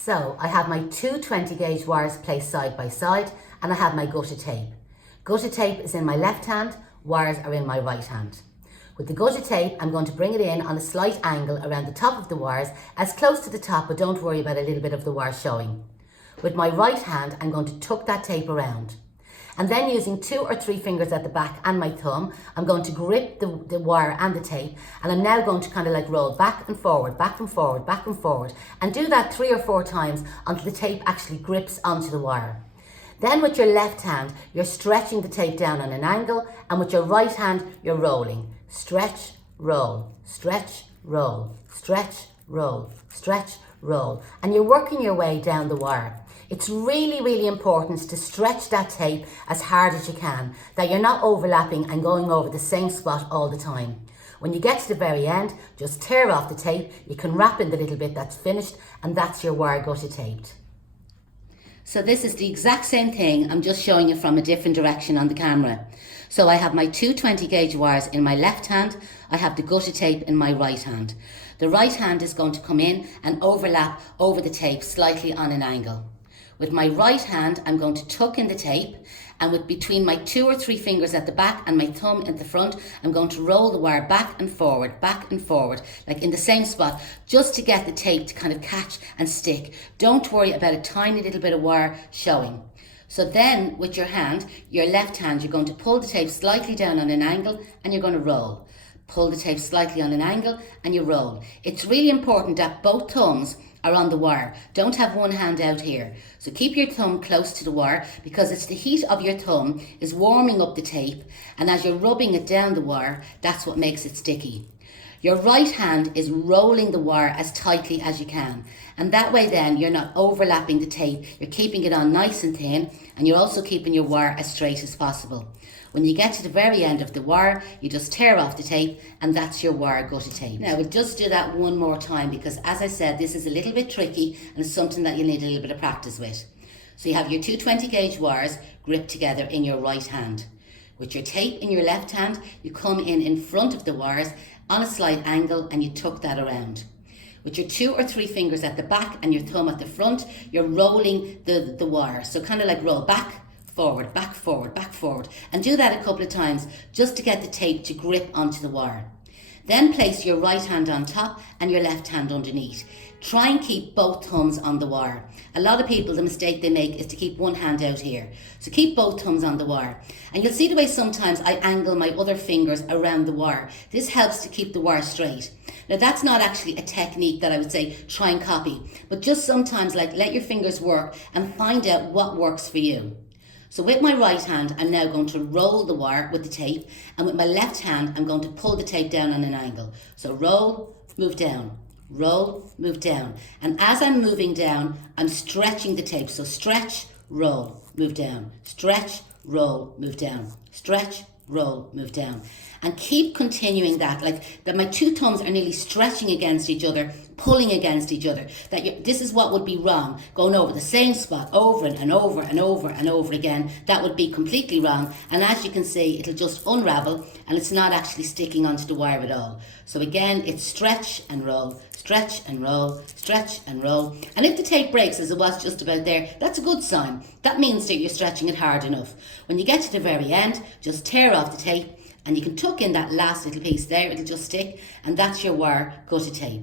So I have my two 20 gauge wires placed side by side, and I have my Gutta tape. Gutta tape is in my left hand, wires are in my right hand. With the Gutta tape, I'm going to bring it in on a slight angle around the top of the wires, as close to the top, but don't worry about a little bit of the wire showing. With my right hand, I'm going to tuck that tape around. And then using 2 or 3 fingers at the back and my thumb, I'm going to grip the wire and the tape, and I'm now going to kind of like roll back and forward, back and forward, back and forward, and do that 3 or 4 times until the tape actually grips onto the wire. Then with your left hand, you're stretching the tape down on an angle, and with your right hand, you're rolling. Stretch, roll, stretch, roll, stretch, roll, stretch, roll. And you're working your way down the wire. It's really, really important to stretch that tape as hard as you can, that you're not overlapping and going over the same spot all the time. When you get to the very end, just tear off the tape. You can wrap in the little bit that's finished, and that's your wire Gutta taped. So this is the exact same thing, I'm just showing you from a different direction on the camera. So I have my two 20 gauge wires in my left hand, I have the Gutta tape in my right hand. The right hand is going to come in and overlap over the tape slightly on an angle. With my right hand, I'm going to tuck in the tape, and with between my 2 or 3 fingers at the back and my thumb at the front, I'm going to roll the wire back and forward, like in the same spot, just to get the tape to kind of catch and stick. Don't worry about a tiny little bit of wire showing. So then with your hand, your left hand, you're going to pull the tape slightly down on an angle and you're going to roll. Pull the tape slightly on an angle and you roll. It's really important that both thumbs are on the wire. Don't have one hand out here. So keep your thumb close to the wire, because it's the heat of your thumb is warming up the tape, and as you're rubbing it down the wire, that's what makes it sticky. Your right hand is rolling the wire as tightly as you can, and that way then you're not overlapping the tape, you're keeping it on nice and thin, and you're also keeping your wire as straight as possible. When you get to the very end of the wire, you just tear off the tape, and that's your wire Gutta tape. Now we'll just do that one more time, because as I said, this is a little bit tricky and it's something that you need a little bit of practice with. So you have your two 20 gauge wires gripped together in your right hand. With your tape in your left hand, you come in front of the wires on a slight angle and you tuck that around. With your 2 or 3 fingers at the back and your thumb at the front, you're rolling the wire. So kind of like roll back, forward, back, forward, back, forward. And do that a couple of times just to get the tape to grip onto the wire. Then place your right hand on top and your left hand underneath. Try and keep both thumbs on the wire. A lot of people, the mistake they make is to keep one hand out here. So keep both thumbs on the wire. And you'll see the way sometimes I angle my other fingers around the wire. This helps to keep the wire straight. Now that's not actually a technique that I would say try and copy, but just sometimes like let your fingers work and find out what works for you. So with my right hand, I'm now going to roll the wire with the tape, and with my left hand, I'm going to pull the tape down on an angle. So roll, move down, roll, move down. And as I'm moving down, I'm stretching the tape. So stretch, roll, move down, stretch, roll, move down, stretch, roll, move down. And keep continuing that, like that my two thumbs are nearly stretching against each other, pulling against each other. This is what would be wrong, going over the same spot over and over and over and over again. That would be completely wrong. And as you can see, it'll just unravel and it's not actually sticking onto the wire at all. So again, it's stretch and roll, stretch and roll, stretch and roll. And if the tape breaks, as it was just about there, that's a good sign. That means that you're stretching it hard enough. When you get to the very end, just tear off the tape, and you can tuck in that last little piece there, it'll just stick, and that's your wire Gutta tape.